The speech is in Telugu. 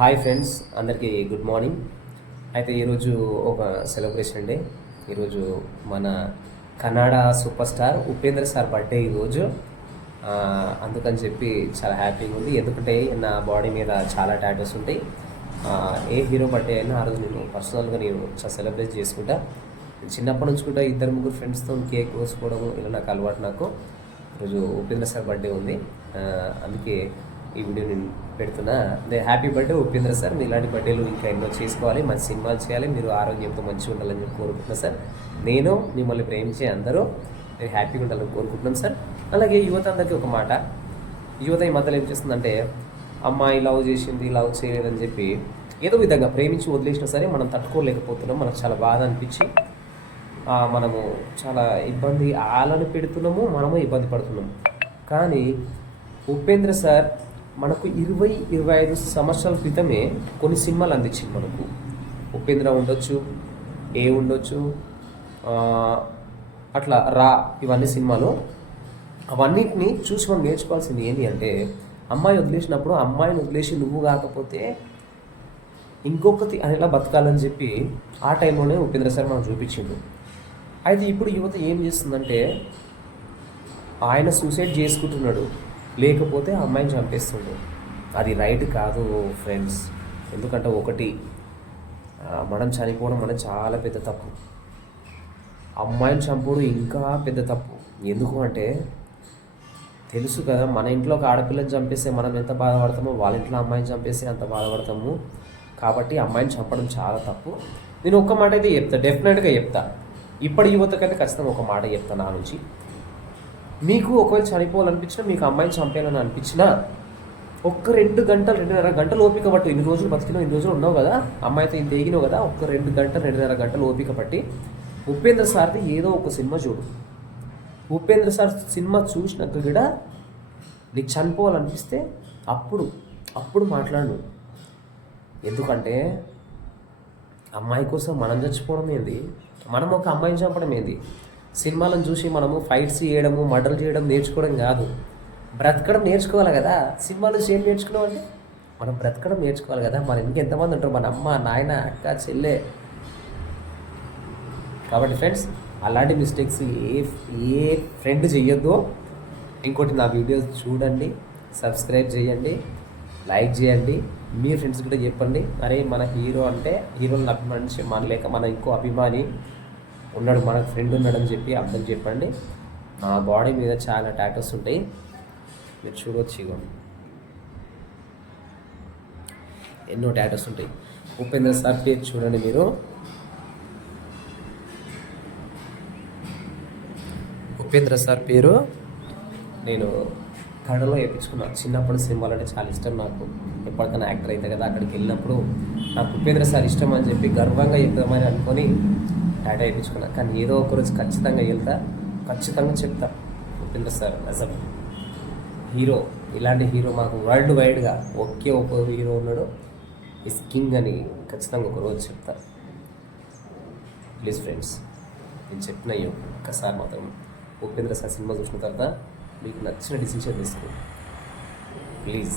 హాయ్ ఫ్రెండ్స్, అందరికీ గుడ్ మార్నింగ్. అయితే ఈరోజు ఒక సెలబ్రేషన్ డే. ఈరోజు మన Kannada super star Upendra sir birthday ఈరోజు. అందుకని చెప్పి చాలా హ్యాపీగా ఉంది. ఎందుకంటే నా బాడీ మీద చాలా టాటూస్ ఉంటాయి. ఏ హీరో బర్త్డే అయినా ఆ రోజు నేను పర్సనల్గా చాలా సెలబ్రేట్ చేసుకుంటా. చిన్నప్పటి నుంచి కూడా 2-3 ఫ్రెండ్స్తో కేక్ కోసుకోవడం ఇలా నాకు అలవాటు. ఈరోజు ఉపేంద్ర సార్ బర్త్డే ఉంది, అందుకే ఈ వీడియో నేను పెడుతున్నా. Happy birthday Upendra sir. మీ ఇలాంటి బర్త్డేలు ఇంకా ఎన్నో చేసుకోవాలి, మంచి సినిమాలు చేయాలి, మీరు ఆరోగ్యంతో మంచిగా ఉండాలని చెప్పి కోరుకుంటున్నాను సార్. నేను మిమ్మల్ని ప్రేమించే అందరూ మీరు హ్యాపీగా ఉండాలని కోరుకుంటున్నాను సార్. అలాగే యువత అందరికీ ఒక మాట. యువత ఈ మధ్యలో ఏం చేస్తుందంటే, అమ్మాయి లవ్ చేసింది, లవ్ చేయలేదని చెప్పి ఏదో విధంగా ప్రేమించి వదిలేసినా సరే మనం తట్టుకోలేకపోతున్నాం. మనకు చాలా బాధ అనిపించి మనము చాలా ఇబ్బంది ఆలను పెడుతున్నాము, మనము ఇబ్బంది పడుతున్నాము. కానీ ఉపేంద్ర సార్ మనకు 20-25 సంవత్సరాల క్రితమే కొన్ని సినిమాలు అందించింది మనకు. ఉపేంద్ర ఉండొచ్చు, ఏ ఉండొచ్చు, అట్లా రా, ఇవన్నీ సినిమాలు. అవన్నిటిని చూసి మనం నేర్చుకోవాల్సింది ఏంటి అంటే, అమ్మాయి వదిలేసినప్పుడు అమ్మాయిని వదిలేసి నువ్వు కాకపోతే ఇంకొకటి అనేలా బతకాలని చెప్పి ఆ టైంలోనే ఉపేంద్ర సార్ మనం చూపించిండు. అయితే ఇప్పుడు యువత ఏం చేస్తుందంటే, ఆయన సూసైడ్ చేసుకుంటున్నాడు, లేకపోతే అమ్మాయిని చంపేస్తుండు. అది రైట్ కాదు ఫ్రెండ్స్. ఎందుకంటే ఒకటి, మనం చనిపోవడం అనేది చాలా పెద్ద తప్పు. అమ్మాయిని చంపడం ఇంకా పెద్ద తప్పు. ఎందుకు అంటే తెలుసు కదా, మన ఇంట్లో ఒక ఆడపిల్లని చంపేస్తే మనం ఎంత బాధపడతామో, వాళ్ళ ఇంట్లో అమ్మాయిని చంపేస్తే అంత బాధపడతాము. కాబట్టి అమ్మాయిని చంపడం చాలా తప్పు. నేను ఒక్క మాట అయితే చెప్తా, డెఫినెట్గా చెప్తా. ఇప్పటి యువతకైతే ఖచ్చితంగా ఒక మాట చెప్తా నా నుంచి. మీకు ఒకవేళ చనిపోవాలనిపించినా, మీకు అమ్మాయిని చంపేయాలని అనిపించినా, 1-2 గంటలు 2.5 గంటలు ఓపిక పట్టు. ఇన్ని రోజులు బతికినావు, ఇన్ని రోజులు ఉన్నావు కదా, అమ్మాయితో ఇంత ఎగినావు కదా, 2 గంటలు 2.5 గంటలు ఓపిక పట్టి ఉపేంద్ర సార్ది ఏదో ఒక సినిమా చూడు. ఉపేంద్ర సార్ సినిమా చూసినాక కూడా నీకు చనిపోవాలనిపిస్తే అప్పుడు మాట్లాడు. ఎందుకంటే అమ్మాయి కోసం మనం చచ్చిపోవడం ఏంది, మనం ఒక అమ్మాయిని చంపడం ఏంది. సినిమాలను చూసి మనము ఫైట్స్ చేయడము, మర్డర్లు చేయడం నేర్చుకోవడం కాదు, బ్రతకడం నేర్చుకోవాలి కదా. సినిమాలు చూసి ఏం నేర్చుకున్నాం అంటే, మనం బ్రతకడం నేర్చుకోవాలి కదా. మన ఇంటికి ఎంతమంది ఉంటారు, మన అమ్మ, నాయన, అక్క, చెల్లె. కాబట్టి ఫ్రెండ్స్, అలాంటి మిస్టేక్స్ ఏ ఫ్రెండ్ చెయ్యొద్దు. ఇంకోటి, నా వీడియోస్ చూడండి, సబ్స్క్రైబ్ చేయండి, లైక్ చేయండి, మీ ఫ్రెండ్స్ కూడా చెప్పండి. అరే మన హీరో అంటే, హీరోని అభిమానించి మన లేక మన ఇంకో అభిమాని ఉన్నాడు, మన ఫ్రెండ్ ఉన్నాడని చెప్పి అర్థం చెప్పండి. నా బాడీ మీద చాలా టాటూస్ ఉంటాయి, మీరు చూడవచ్చు. ఇవ్వండి, ఎన్నో టాటూస్ ఉంటాయి. ఉపేంద్ర సార్ పేరు చూడండి మీరు. ఉపేంద్ర సార్ పేరు నేను కన్నడలో వేయించుకున్నాను. చిన్నప్పుడు సినిమాలు అంటే చాలా ఇష్టం నాకు. ఎప్పటికైనా యాక్టర్ అయితే కదా, అక్కడికి వెళ్ళినప్పుడు నాకు ఉపేంద్ర సార్ ఇష్టం అని చెప్పి గర్వంగా చెప్తామని అనుకొని టాటా వేయించుకున్నాను. కానీ ఏదో ఒకరోజు ఖచ్చితంగా వెళ్తా, ఖచ్చితంగా చెప్తా, ఉపేంద్ర సార్ అసలు హీరో. ఇలాంటి హీరో మాకు వరల్డ్ వైడ్గా ఒకే ఒక హీరో ఉన్నాడు, ఇస్ కింగ్ అని ఖచ్చితంగా ఒకరోజు చెప్తా. ప్లీజ్ ఫ్రెండ్స్, నేను చెప్పిన ఒక్కసారి మాత్రం ఉపేంద్ర సార్ సినిమా చూసిన తర్వాత మీకు నచ్చిన డిసిషన్ తీసుకో ప్లీజ్.